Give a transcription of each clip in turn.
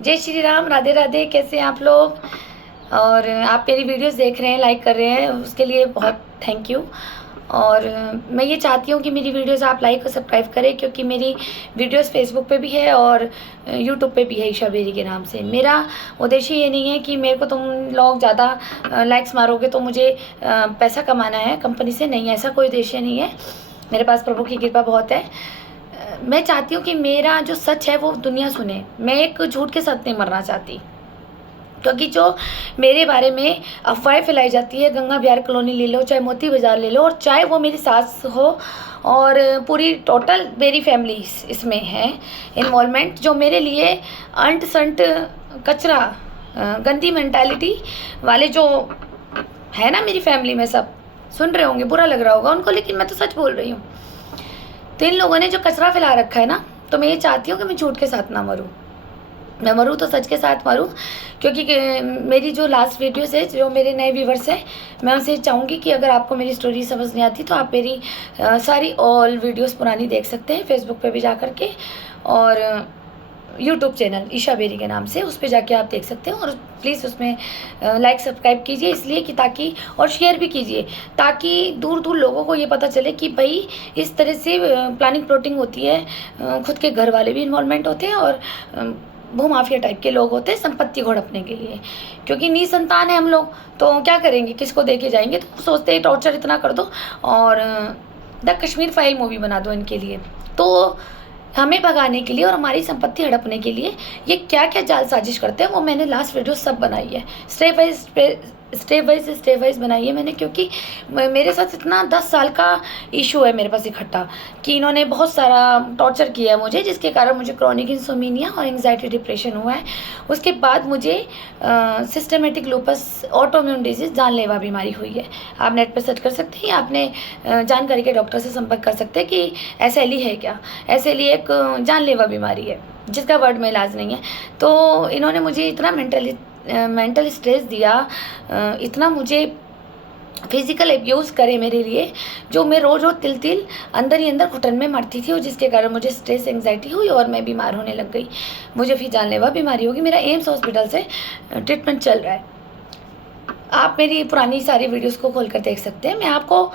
जय श्री राम, राधे राधे। कैसे हैं आप लोग? और आप मेरी वीडियोस देख रहे हैं, लाइक कर रहे हैं, उसके लिए बहुत थैंक यू। और मैं ये चाहती हूँ कि मेरी वीडियोस आप लाइक और सब्सक्राइब करें, क्योंकि मेरी वीडियोस फेसबुक पे भी है और यूट्यूब पे भी है, ईशा बेरी के नाम से। मेरा उद्देश्य ये नहीं है कि मेरे को तुम लोग ज़्यादा लाइक्स मारोगे तो मुझे पैसा कमाना है कंपनी से, नहीं, ऐसा कोई उद्देश्य नहीं है। मेरे पास प्रभु की कृपा बहुत है। मैं चाहती हूँ कि मेरा जो सच है वो दुनिया सुने। मैं एक झूठ के साथ नहीं मरना चाहती, क्योंकि जो मेरे बारे में अफवाहें फैलाई जाती है, गंगा बिहार कॉलोनी ले लो, चाहे मोती बाज़ार ले लो, और चाहे वो मेरी सास हो और पूरी टोटल मेरी फैमिली इसमें है इन्वॉल्वमेंट, जो मेरे लिए अंट संट कचरा गंदी मेंटालिटी वाले जो है ना मेरी फैमिली में, सब सुन रहे होंगे, बुरा लग रहा होगा उनको, लेकिन मैं तो सच बोल रही हूँ। तो इन लोगों ने जो कचरा फैला रखा है ना, तो मैं ये चाहती हूँ कि मैं झूठ के साथ ना मरूँ। मैं मरूँ तो सच के साथ मरूँ, क्योंकि मेरी जो लास्ट वीडियोस है, जो मेरे नए व्यूवर्स हैं, मैं उनसे चाहूँगी कि अगर आपको मेरी स्टोरी समझ नहीं आती तो आप मेरी सारी ऑल वीडियोस पुरानी देख सकते हैं, फेसबुक पे भी जा कर के, और यूट्यूब चैनल ईशा बेरी के नाम से, उस पर जाके आप देख सकते हैं। और प्लीज़ उसमें लाइक सब्सक्राइब कीजिए, इसलिए कि ताकि, और शेयर भी कीजिए, ताकि दूर दूर लोगों को ये पता चले कि भाई इस तरह से प्लानिंग प्लॉटिंग होती है। खुद के घर वाले भी इन्वॉल्वमेंट होते हैं और भूमाफिया टाइप के लोग होते हैं संपत्ति घोड़पने के लिए, क्योंकि निसंतान है हम लोग, तो क्या करेंगे, किसको दे के जाएंगे। तो सोचते हैं टॉर्चर इतना कर दो और द कश्मीर फाइल मूवी बना दो इनके लिए, तो हमें भगाने के लिए और हमारी संपत्ति हड़पने के लिए ये क्या क्या जाल साजिश करते हैं, वो मैंने लास्ट वीडियो सब बनाई है, स्टेप वाइज बनाई है मैंने, क्योंकि मेरे साथ इतना 10 साल का इशू है मेरे पास इकट्ठा, कि इन्होंने बहुत सारा टॉर्चर किया है मुझे, जिसके कारण मुझे क्रॉनिक इंसोमिनिया और एंग्जाइटी डिप्रेशन हुआ है। उसके बाद मुझे सिस्टमेटिक लूपस ऑटोइम्यून डिजीज, जानलेवा बीमारी हुई है। आप नेट पर सर्च कर सकते हैं, आपने जानकारी के डॉक्टर से संपर्क कर सकते हैं कि SLE है क्या। SLE एक जानलेवा बीमारी है जिसका वर्ड में इलाज नहीं है। तो इन्होंने मुझे इतना मेंटल स्ट्रेस दिया, इतना मुझे फिज़िकल एब्यूज़ करे मेरे लिए, जो मैं रोज़ तिल अंदर ही अंदर घुटन में मरती थी, और जिसके कारण मुझे स्ट्रेस एंग्जाइटी हुई और मैं बीमार होने लग गई। मुझे फिर जानलेवा बीमारी होगी। मेरा एम्स हॉस्पिटल से ट्रीटमेंट चल रहा है। आप मेरी पुरानी सारी वीडियोस को खोल कर देख सकते हैं। मैं आपको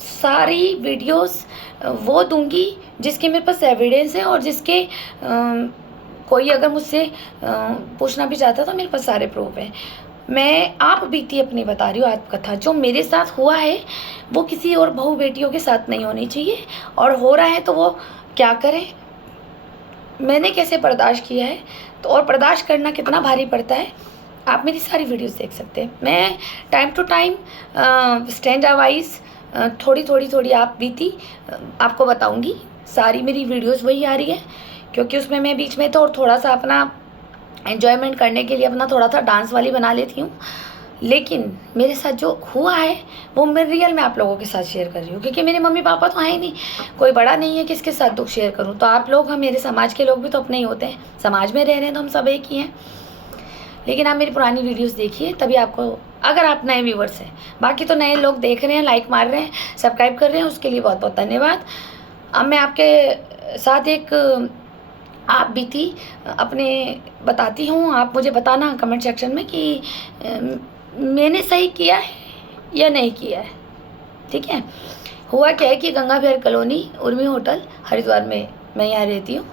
सारी वीडियोस वो दूंगी जिसके मेरे पास एविडेंस है, और जिसके कोई अगर मुझसे पूछना भी चाहता तो मेरे पास सारे प्रूफ हैं। मैं आप बीती अपनी बता रही हूँ आत्मकथा। जो मेरे साथ हुआ है वो किसी और बहू बेटियों के साथ नहीं होनी चाहिए, और हो रहा है तो वो क्या करें, मैंने कैसे बर्दाश्त किया है, तो और बर्दाश्त करना कितना भारी पड़ता है, आप मेरी सारी वीडियोस देख सकते हैं। मैं टाइम टू टाइम स्टैंड वाइज थोड़ी आप बीती आपको बताऊंगी। सारी मेरी वीडियोस वही आ रही है, क्योंकि उसमें मैं बीच में तो और थोड़ा सा अपना एन्जॉयमेंट करने के लिए अपना थोड़ा सा डांस वाली बना लेती हूँ, लेकिन मेरे साथ जो हुआ है वो मैं रियल में आप लोगों के साथ शेयर कर रही हूँ, क्योंकि मेरे मम्मी पापा तो हैं ही नहीं, कोई बड़ा नहीं है किसके साथ दुख शेयर करूँ। तो आप लोग, हम मेरे समाज के लोग भी तो अपने ही होते हैं, समाज में रह रहे हैं तो हम सब एक ही हैं। लेकिन आप मेरी पुरानी वीडियोस देखिए, तभी आपको, अगर आप नए व्यूवर्स हैं, बाकी तो नए लोग देख रहे हैं, लाइक मार रहे हैं, सब्सक्राइब कर रहे हैं, उसके लिए बहुत बहुत धन्यवाद। अब मैं आपके साथ एक आप बीती अपने बताती हूँ। आप मुझे बताना कमेंट सेक्शन में कि मैंने सही किया है या नहीं किया है, ठीक है। हुआ क्या है कि गंगा बिहार कॉलोनी, उर्मी होटल, हरिद्वार में मैं यहाँ रहती हूँ।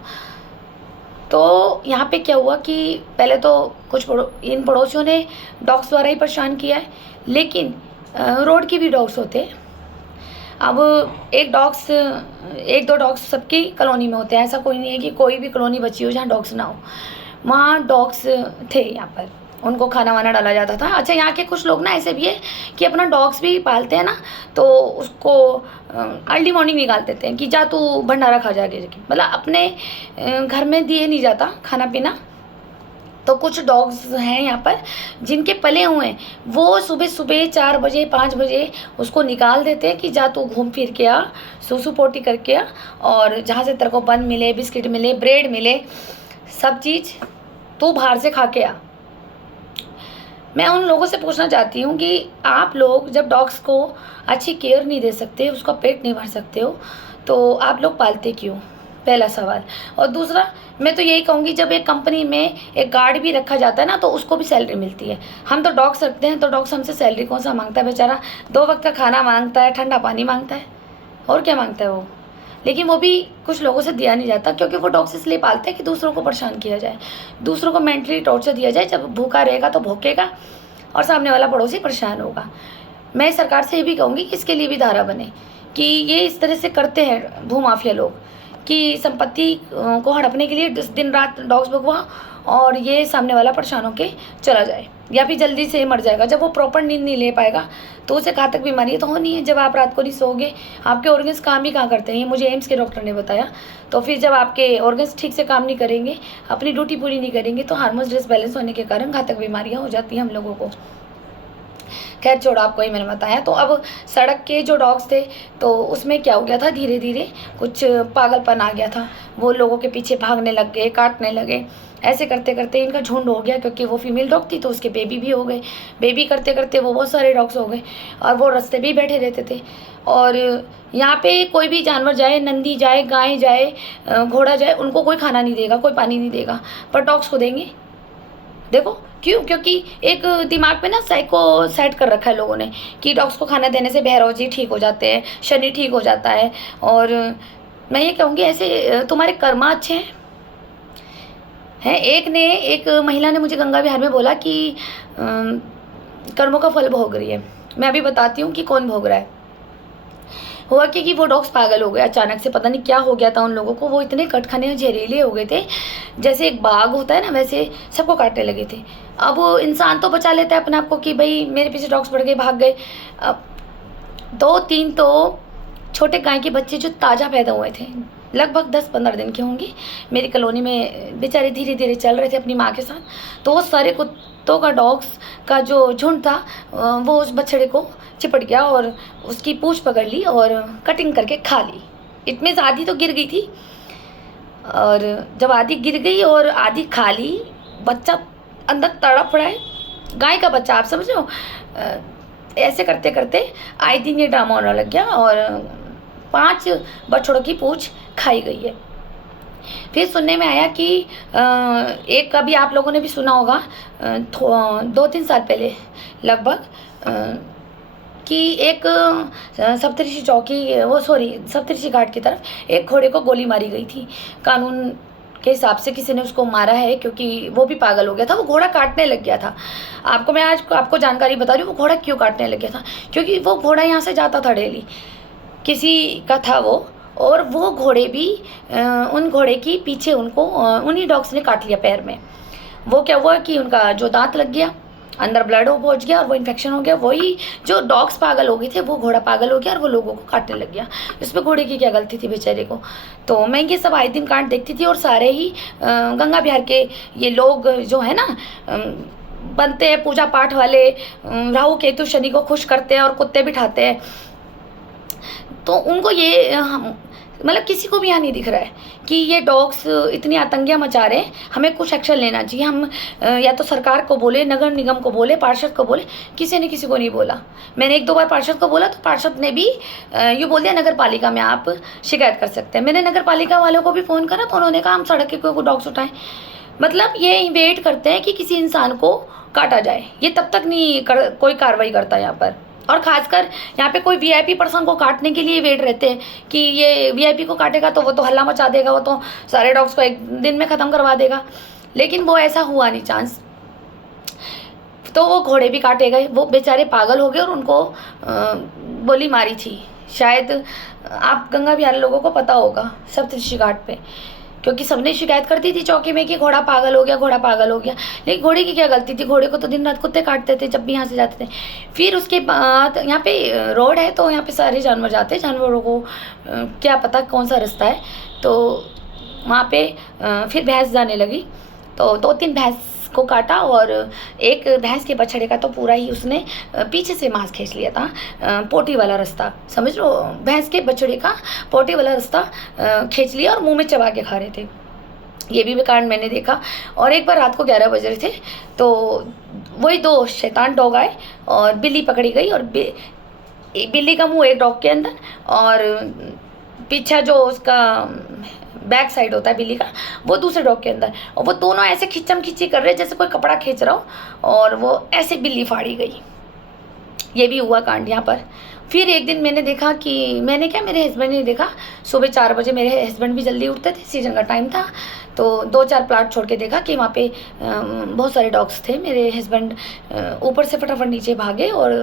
तो यहाँ पे क्या हुआ कि पहले तो कुछ इन पड़ोसियों ने डॉग्स द्वारा ही परेशान किया है, लेकिन रोड की भी डॉग्स होते हैं। अब एक दो डॉग्स सबकी कॉलोनी में होते हैं, ऐसा कोई नहीं है कि कोई भी कॉलोनी बची हो जहाँ डॉग्स ना हो। वहाँ डॉग्स थे, यहाँ पर उनको खाना वाना डाला जाता था। अच्छा, यहाँ के कुछ लोग ना ऐसे भी है कि अपना डॉग्स भी पालते हैं ना, तो उसको अर्ली मॉर्निंग निकाल देते हैं कि जा तू भंडारा खा जाके, मतलब अपने घर में दिए नहीं जाता खाना पीना। तो कुछ डॉग्स हैं यहाँ पर जिनके पले हुए हैं, वो सुबह सुबह 4 बजे 5 बजे उसको निकाल देते हैं कि जा तू घूम फिर के आ, सूसू पोटी करके आ, और जहाँ से तेरे को बन मिले, बिस्किट मिले, ब्रेड मिले, सब चीज़ तू बाहर से खा के आ। मैं उन लोगों से पूछना चाहती हूँ कि आप लोग जब डॉग्स को अच्छी केयर नहीं दे सकते, उसका पेट नहीं भर सकते हो, तो आप लोग पालते क्यों? पहला सवाल। और दूसरा, मैं तो यही कहूँगी, जब एक कंपनी में एक गार्ड भी रखा जाता है ना, तो उसको भी सैलरी मिलती है। हम तो डॉग्स रखते हैं, तो डॉग्स हमसे सैलरी कौन सा मांगता है बेचारा? 2 वक्त का खाना मांगता है, ठंडा पानी मांगता है, और क्या मांगता है वो। लेकिन वो भी कुछ लोगों से दिया नहीं जाता, क्योंकि वो डॉग्स इसलिए पालते हैं कि दूसरों को परेशान किया जाए, दूसरों को मेंटली टॉर्चर दिया जाए। जब भूखा रहेगा तो भूखेगा और सामने वाला पड़ोसी परेशान होगा। मैं सरकार से ये भी कहूँगी कि इसके लिए भी धारा बने कि ये इस तरह से करते हैं भूमाफिया लोग कि संपत्ति को हड़पने के लिए दिन रात डॉग्स भगवा, और ये सामने वाला परेशान होके चला जाए या फिर जल्दी से मर जाएगा। जब वो प्रॉपर नींद नहीं ले पाएगा तो उसे घातक बीमारी तो होनी है। जब आप रात को नहीं सोओगे, आपके ऑर्गन्स काम ही कहाँ करते हैं, ये मुझे एम्स के डॉक्टर ने बताया। तो फिर जब आपके ऑर्गन्स ठीक से काम नहीं करेंगे, अपनी ड्यूटी पूरी नहीं करेंगे, तो हार्मोन्स डिसबैलेंस होने के कारण घातक बीमारियाँ हो जाती हैं हम लोगों को। खैर छोड़ो, आपको ही मैंने बताया। तो अब सड़क के जो डॉग्स थे, तो उसमें क्या हो गया था, धीरे धीरे कुछ पागलपन आ गया था। वो लोगों के पीछे भागने लग गए, काटने लगे। ऐसे करते करते इनका झुंड हो गया, क्योंकि वो फीमेल डॉग थी तो उसके बेबी भी हो गए। बेबी करते करते वो बहुत सारे डॉग्स हो गए, और वो रास्ते भी बैठे रहते थे। और यहाँ पे कोई भी जानवर जाए, नंदी जाए, गाय जाए, घोड़ा जाए, उनको कोई खाना नहीं देगा, कोई पानी नहीं देगा, पर डॉग्स को देंगे। देखो क्यों? क्योंकि एक दिमाग में ना साइको सेट कर रखा है लोगों ने कि डॉग्स को खाना देने से भैरव जी ठीक हो जाते हैं, शनि ठीक हो जाता है। और मैं ये कहूँगी, ऐसे तुम्हारे कर्मा अच्छे हैं। एक महिला ने मुझे गंगा विहार में बोला कि कर्मों का फल भोग रही है। मैं अभी बताती हूँ कि कौन भोग रहा है। हुआ कि वो डॉग्स पागल हो गए अचानक से, पता नहीं क्या हो गया था उन लोगों को। वो इतने कटखने जहरीले हो गए थे, जैसे एक बाघ होता है ना, वैसे सबको काटने लगे थे। अब इंसान तो बचा लेता है अपने आप को कि भाई मेरे पीछे डॉग्स पड़ गए, भाग गए। अब 2-3 तो छोटे गाय के बच्चे जो ताज़ा पैदा हुए थे, लगभग 10-15 दिन के होंगे, मेरी कॉलोनी में बेचारे धीरे धीरे चल रहे थे अपनी माँ के साथ। तो वो सारे कुत्तों का, डॉग्स का जो झुंड था, वो उस बछड़े को चिपट गया और उसकी पूंछ पकड़ ली और कटिंग करके खा ली। इट मीन्स आधी तो गिर गई थी, और जब आधी गिर गई और आधी खा ली, बच्चा अंदर तड़प रहा है, गाय का बच्चा, आप समझ रहे हो। ऐसे करते करते आए दिन ये ड्रामा होने लग गया, और 5 बछड़ों की पूंछ खाई गई है। फिर सुनने में आया कि एक, कभी आप लोगों ने भी सुना होगा 2-3 साल पहले लगभग, कि एक सप्तऋषि चौकी, सप्तऋषि घाट की तरफ एक घोड़े को गोली मारी गई थी। कानून के हिसाब से किसी ने उसको मारा है, क्योंकि वो भी पागल हो गया था, वो घोड़ा काटने लग गया था। मैं आज आपको जानकारी बता रही हूँ, वो घोड़ा क्यों काटने लग गया था। क्योंकि वो घोड़ा यहाँ से जाता था डेली, किसी का था वो, और वो घोड़े भी उन घोड़े की पीछे उनको उन्हीं डॉग्स ने काट लिया पैर में। वो क्या हुआ कि उनका जो दांत लग गया, अंदर ब्लड हो पहुंच गया और वो इन्फेक्शन हो गया। वही जो डॉग्स पागल हो गए थे, वो घोड़ा पागल हो गया और वो लोगों को काटने लग गया। इसमें घोड़े की क्या गलती थी बेचारे को। तो मैं ये सब आए दिन कांड देखती थी, और सारे ही गंगा विहार के ये लोग जो है ना, बनते हैं पूजा पाठ वाले, राहु केतु शनि को खुश करते हैं और कुत्ते बिठाते हैं। तो उनको ये मतलब किसी को भी यहाँ नहीं दिख रहा है कि ये डॉग्स इतनी आतंकियाँ मचा रहे हैं, हमें कुछ एक्शन लेना चाहिए। हम या तो सरकार को बोले, नगर निगम को बोले, पार्षद को बोले, किसी ने किसी को नहीं बोला। मैंने 1-2 बार पार्षद को बोला, तो पार्षद ने भी ये बोल दिया नगर पालिका में आप शिकायत कर सकते हैं। मैंने नगर पालिका वालों को भी फ़ोन करा, तो उन्होंने कहा हम सड़क के कोई डॉग्स उठाएं। मतलब ये वेट करते हैं कि किसी इंसान को काटा जाए, ये तब तक नहीं कोई कार्रवाई करता यहाँ पर। और ख़ासकर यहाँ पे कोई वीआईपी पर्सन को काटने के लिए वेट रहते हैं कि ये वीआईपी को काटेगा तो वो तो हल्ला मचा देगा, वो तो सारे डॉग्स को एक दिन में ख़त्म करवा देगा। लेकिन वो ऐसा हुआ नहीं चांस। तो वो घोड़े भी काटे गए, वो बेचारे पागल हो गए और उनको गोली मारी थी। शायद आप गंगा विहार लोगों को पता होगा, सप्तऋषि घाट पे, क्योंकि सबने शिकायत करती थी चौकी में कि घोड़ा पागल हो गया, घोड़ा पागल हो गया। लेकिन घोड़े की क्या गलती थी? घोड़े को तो दिन रात कुत्ते काटते थे जब भी यहाँ से जाते थे। फिर उसके बाद यहाँ पे रोड है, तो यहाँ पे सारे जानवर जाते हैं, जानवरों को क्या पता कौन सा रास्ता है। तो वहाँ पे फिर भैंस जाने लगी, तो 2-3 भैंस को काटा, और एक भैंस के बछड़े का तो पूरा ही उसने पीछे से मांस खींच लिया था। पोटी वाला रास्ता, समझ लो, भैंस के बछड़े का पोटी वाला रास्ता खींच लिया और मुंह में चबा के खा रहे थे। ये भी कांड मैंने देखा। और एक बार रात को 11 बज रहे थे, तो वही 2 शैतान डॉग आए और बिल्ली पकड़ी गई, और बिल्ली का मुँह एक डॉग के अंदर, और पीछा जो उसका बैक साइड होता है बिल्ली का, वो दूसरे डॉग के अंदर, और वो दोनों ऐसे खिंचम खिंची कर रहे जैसे कोई कपड़ा खींच रहा हो, और वो ऐसे बिल्ली फाड़ी गई। ये भी हुआ कांड यहाँ पर। फिर एक दिन मैंने देखा कि मैंने क्या, मेरे हस्बैंड ने देखा, सुबह 4 बजे, मेरे हस्बैंड भी जल्दी उठते थे, सीजन का टाइम था, तो 2-4 प्लाट छोड़ के देखा कि वहाँ पे बहुत सारे डॉग्स थे। मेरे हस्बैंड ऊपर से फटाफट नीचे भागे और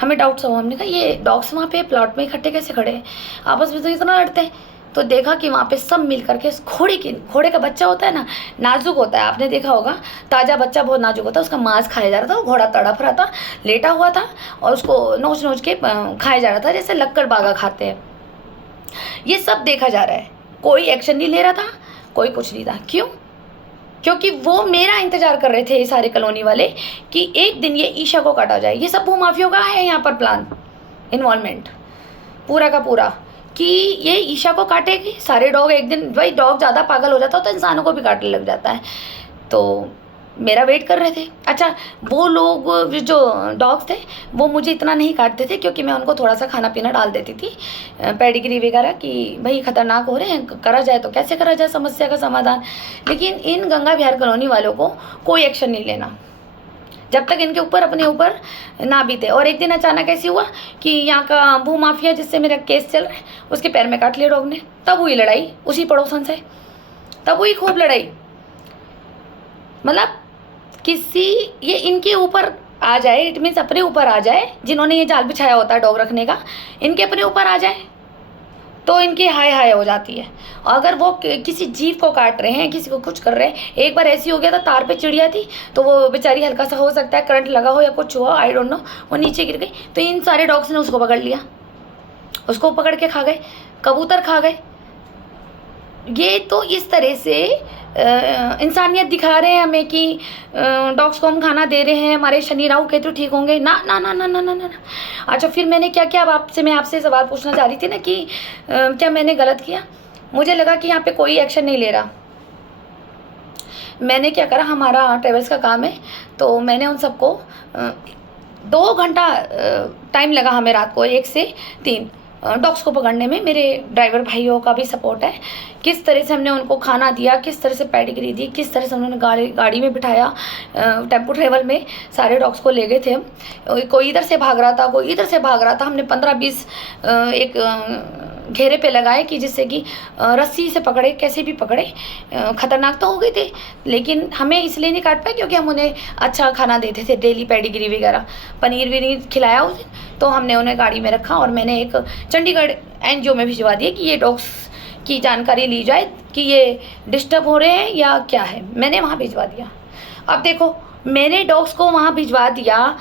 हमें डाउट हुआ। हमने कहा ये डॉग्स वहाँ पे प्लाट में इकट्ठे कैसे खड़े हैं, आपस में तो इतना लड़ते हैं। तो देखा कि वहाँ पे सब मिल करके घोड़े का बच्चा होता है ना, नाजुक होता है, आपने देखा होगा, ताज़ा बच्चा बहुत नाजुक होता है, उसका मांस खाया जा रहा था। वो घोड़ा तड़प रहा था, लेटा हुआ था, और उसको नोच नोच के खाया जा रहा था जैसे लक्कड़ बागा खाते हैं। ये सब देखा जा रहा है, कोई एक्शन नहीं ले रहा था, कोई कुछ नहीं था। क्यों? क्योंकि वो मेरा इंतजार कर रहे थे ये सारे कॉलोनी वाले कि एक दिन ये ईशा को काटा जाए। ये सब भूमाफियों का है यहाँ पर प्लान, इन्वॉल्वमेंट पूरा का पूरा, कि ये ईशा को काटेगी। सारे डॉग एक दिन, भाई डॉग ज़्यादा पागल हो जाता है तो इंसानों को भी काटने लग जाता है। तो मेरा वेट कर रहे थे। अच्छा, वो लोग जो डॉग्स थे वो मुझे इतना नहीं काटते थे क्योंकि मैं उनको थोड़ा सा खाना पीना डाल देती थी, पेडिग्री वगैरह, कि भाई ख़तरनाक हो रहे हैं, करा जाए तो कैसे करा जाए समस्या का समाधान। लेकिन इन गंगा विहार कॉलोनी वालों को कोई एक्शन नहीं लेना जब तक इनके ऊपर, अपने ऊपर ना बीते। और एक दिन अचानक ऐसी हुआ कि यहाँ का भूमाफिया जिससे मेरा केस चल रहा है उसके पैर में काट लिया डॉग ने। तब हुई लड़ाई उसी पड़ोसन से, तब हुई खूब लड़ाई। मतलब ये इनके ऊपर आ जाए, इट मीन्स अपने ऊपर आ जाए, जिन्होंने ये जाल बिछाया होता है डॉग रखने का, इनके अपने ऊपर आ जाए तो इनकी हाय हाय हो जाती है। अगर वो किसी जीव को काट रहे हैं, किसी को कुछ कर रहे हैं, एक बार ऐसी हो गया था, तार पे चिड़िया थी तो वो बेचारी, हल्का सा हो सकता है करंट लगा हो या कुछ हुआ, आई डोंट नो, वो नीचे गिर गई, तो इन सारे डॉग्स ने उसको पकड़ लिया, उसको पकड़ के खा गए, कबूतर खा गए। ये तो इस तरह से इंसानियत दिखा रहे हैं हमें कि डॉग्स को हम खाना दे रहे हैं, हमारे शनि राहु केतु ठीक होंगे। ना ना ना ना ना ना ना। अच्छा, फिर मैंने क्या किया, अब मैं आपसे सवाल पूछना चाह रही थी ना कि क्या मैंने गलत किया। मुझे लगा कि यहाँ पे कोई एक्शन नहीं ले रहा। मैंने क्या करा, हमारा ट्रेवल्स का काम है, तो मैंने उन सबको 2 घंटा टाइम लगा हमें रात को 1 से 3 डॉग्स को पकड़ने में। मेरे ड्राइवर भाइयों का भी सपोर्ट है। किस तरह से हमने उनको खाना दिया, किस तरह से पेडिग्री दी, किस तरह से उन्होंने गाड़ी में बिठाया, टेम्पो ट्रेवल में सारे डॉग्स को ले गए थे हम। कोई इधर से भाग रहा था, कोई इधर से भाग रहा था। हमने 15-20 एक घेरे पे लगाए कि जिससे कि रस्सी से पकड़े, कैसे भी पकड़े। ख़तरनाक तो हो गए थे, लेकिन हमें इसलिए नहीं काट पाए क्योंकि हम उन्हें अच्छा खाना देते थे, डेली पेडिग्री वगैरह, पनीर वनीर खिलाया उस दिन। तो हमने उन्हें गाड़ी में रखा और मैंने एक चंडीगढ़ NGO में भिजवा दिया कि ये डॉग्स की जानकारी ली जाए कि ये डिस्टर्ब हो रहे हैं या क्या है। मैंने वहाँ भिजवा दिया। अब देखो, मैंने डॉग्स को वहाँ भिजवा दिया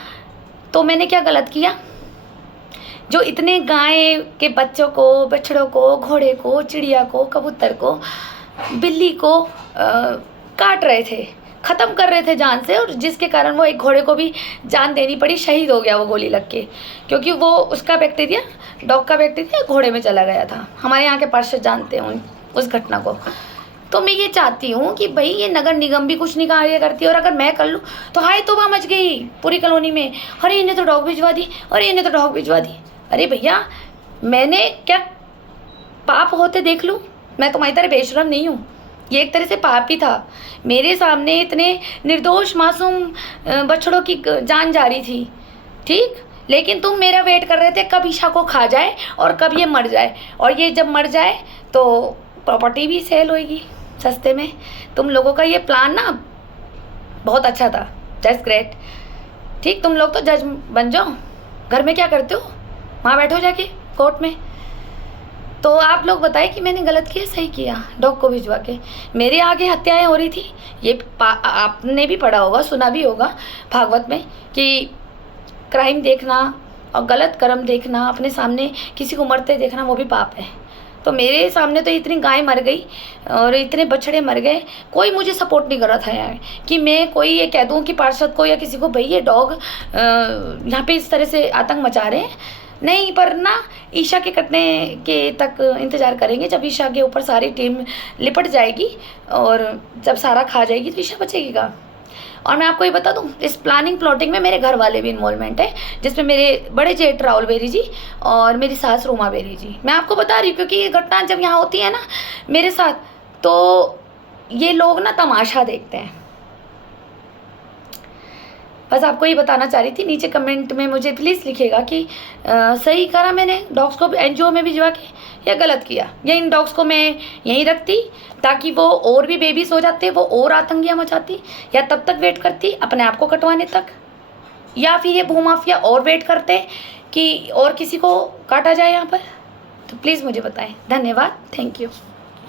तो मैंने क्या गलत किया? जो इतने गाय के बच्चों को, बछड़ों को, घोड़े को, चिड़िया को, कबूतर को, बिल्ली को काट रहे थे, ख़त्म कर रहे थे जान से, और जिसके कारण वो एक घोड़े को भी जान देनी पड़ी, शहीद हो गया वो गोली लग के, क्योंकि वो उसका बैक्टीरिया, डॉग का बैक्टीरिया घोड़े में चला गया था। हमारे यहाँ के पार्षद जानते हैं उस घटना को। तो मैं ये चाहती हूँ कि भाई ये नगर निगम भी कुछ नहीं कार्य करती, और अगर मैं कर लूँ तो हाय तौबा मच गई पूरी कॉलोनी में, अरे इन्हें तो डॉग भिजवा दी, अरे इन्हें तो डॉग भिजवा दी। अरे भैया, मैंने क्या पाप होते देख लूँ? मैं तुम्हारी तरह बेशरम नहीं हूँ, ये एक तरह से पाप ही था। मेरे सामने इतने निर्दोष मासूम बछड़ों की जान जा रही थी, ठीक, लेकिन तुम मेरा वेट कर रहे थे कब ईशा को खा जाए और कब ये मर जाए, और ये जब मर जाए तो प्रॉपर्टी भी सेल होएगी सस्ते में। तुम लोगों का ये प्लान ना बहुत अच्छा था, दैट्स ग्रेट। ठीक, तुम लोग तो जज बन जाओ, घर में क्या करते हो, वहाँ बैठो जाके कोर्ट में। तो आप लोग बताएं कि मैंने गलत किया सही किया डॉग को भिजवा के? मेरे आगे हत्याएं हो रही थी। ये आपने भी पढ़ा होगा, सुना भी होगा भागवत में कि क्राइम देखना और गलत कर्म देखना, अपने सामने किसी को मरते देखना, वो भी पाप है। तो मेरे सामने तो इतनी गाय मर गई और इतने बछड़े मर गए, कोई मुझे सपोर्ट नहीं कर रहा था यार कि मैं कोई ये कह दूँ कि पार्षद को या किसी को, भाई ये डॉग यहाँ पे इस तरह से आतंक मचा रहे हैं। नहीं, पर ना ईशा के कटने के तक इंतज़ार करेंगे, जब ईशा के ऊपर सारी टीम लिपट जाएगी और जब सारा खा जाएगी तो ईशा बचेगी का। और मैं आपको ये बता दूं, इस प्लानिंग प्लॉटिंग में मेरे घर वाले भी इन्वॉल्वमेंट है, जिसमें मेरे बड़े जेठ राहुल बेरी जी और मेरी सास रूमा बेरी जी। मैं आपको बता रही हूँ क्योंकि ये घटना जब यहाँ होती है ना मेरे साथ, तो ये लोग ना तमाशा देखते हैं। बस आपको ये बताना चाह रही थी। नीचे कमेंट में मुझे प्लीज़ लिखिएगा कि सही करा मैंने डॉग्स को एनजीओ में भिजवा के या गलत किया, या इन डॉग्स को मैं यहीं रखती ताकि वो और भी बेबीज हो जाते, वो और आतंकियाँ मचाती, या तब तक वेट करती अपने आप को कटवाने तक, या फिर ये भूमाफिया और वेट करते कि और किसी को काटा जाए यहाँ पर। तो प्लीज़ मुझे बताएं। धन्यवाद, थैंक यू।